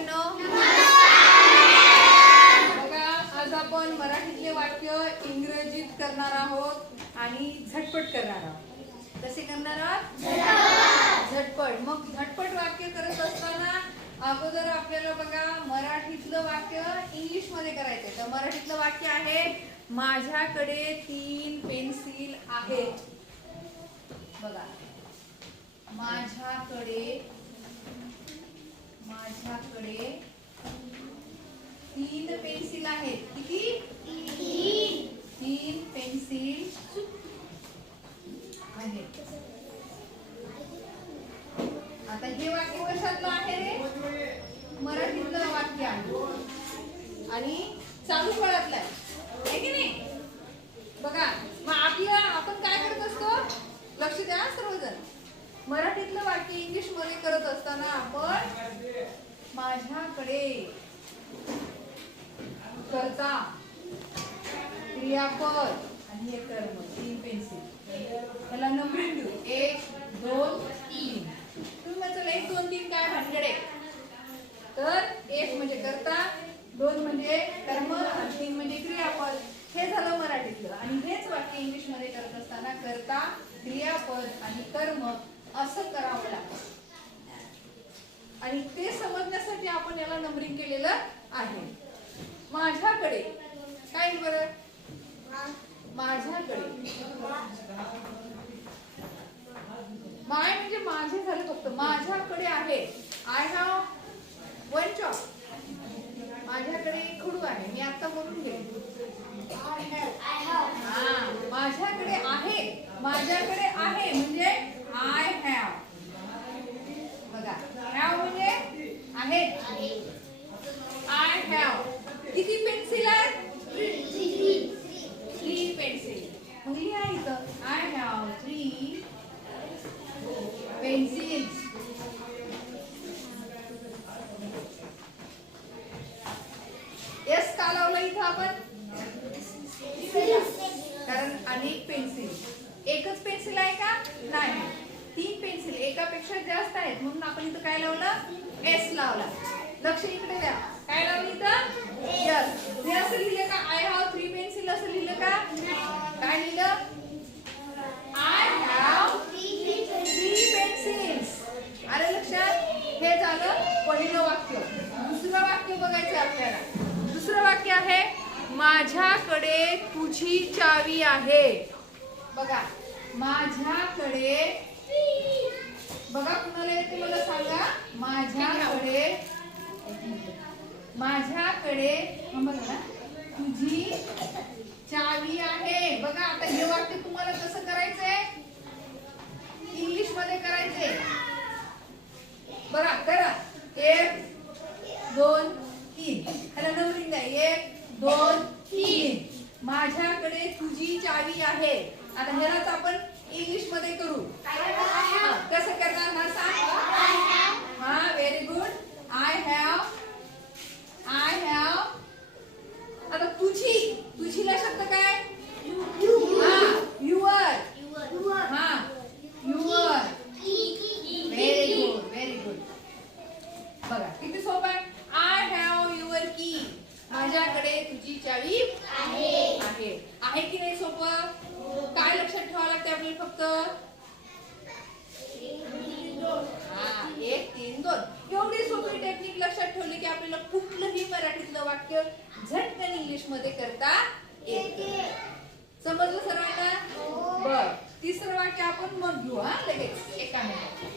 मित्रांनो. बघा आज आपण मराठीतले वाक्य इंग्रजीत करणार आहोत आणि झटपट करणार आहोत. कसे करणार आहोत? झटपट. मग झटपट वाक्य करत असताना अगोदर आपल्याला बघा मराठीतलं वाक्य इंग्लिशमध्ये करायचंय. तर मराठीतलं वाक्य आहे माझ्याकडे तीन पेन्सिल आहेत. बघा. माझ्याकडे आहेत किती तीन पेन्सिल आहेत आता हे वाक्य कशातलं आहे रे? मराठीतलं वाक्य आहे. आणि चालू फळातलं आहे. की नाही? बघा मग आपल्या आपण काय करत असतो? लक्ष द्या सर्वजण. मराठीतलं वाक्य इंग्लिशमध्ये करत असताना आपण माझ्याकडे करता. क्रियापद. आणि हे कर्म. तीन पेन्सिल त्याला नंबर देऊ. एक दोन तीन. तुम्ही म्हणाल एक दोन तीन काय भानगडे तर एक म्हणजे करता दोन म्हणजे कर्म आणि तीन म्हणजे क्रियापद. हे झालं मराठीतलं. आणि हेच वाक्य इंग्लिशमध्ये करत असताना करता क्रियापद आणि कर्म असं करावं लागतं. आणि ते समजण्यासाठी आपण याला नंबरिंग केलेलं आहे. माझ्याकडे काय बरं? माझ्याकडे. माय म्हणजे माझे झालं फक्त. माझ्याकडे आहे. आय हॅव वन चॉप माझ्याकडे एक खडू आहे. मी आता बोलून घेईन हा माझ्याकडे आहे. माझ्याकडे आहे म्हणजे आय हॅव. बघा हॅव म्हणजे आहे. का आपण कारण अनेक पेन्सिल एकच पेन्सिल आहे का? नाही. तीन पेन्सिल एकापेक्षा जास्त आहेत. म्हणून आपण इथं काय लावलं? एस लावला. लक्ष इकडे द्या. काय लावलं इथं? यस हे असं लिहिलं का? आय हॅव थ्री पेन्सिल असं लिहिलं का काय लिहिलं आय हॅव थ्री पेन्सिल्स आलं लक्षात हे झालं पहिलं वाक्य दुसरं वाक्य बघायचं आपल्याला दुसरं वाक्य आहे माझ्याकडे तुझी चावी आहे. बघा माझ्याकडे बघा कुणाला येते मला सांगा. माझ्याकडे माझ्याकडे तुझी चावी आहे. बघा आता हे वाक्य तुम्हाला कसं करायचंय? इंग्लिशमध्ये करायचंय. बघा करा. एक दोन तीन. ह्याला नंबरिंग एक दोन माझ्याकडे तुझी चावी आहे. आता ह्यालाच आपण इंग्लिशमध्ये करू. कसं करणार हा सांग हा very good I have I have आता तुझी तुझीला शब्द काय हा युअर हा your very good very good बघा किती सोपं आहे आय हॅव युअर की माझ्याकडे तुझी चावी आहे आहे की नाही सोपं काय लक्षात ठेवावं लागते आपल्याला फक्त? हा एक तीन दोन. एवढी सोपी टेक्निक लक्षात ठेवली की आपल्याला कुठलंही मराठीतलं वाक्य झटकन इंग्लिशमध्ये करता येते. समजलं सर्वांना? बर. तिसरं वाक्य आपण मग घेऊ हा लगेच. एका मिनिटात.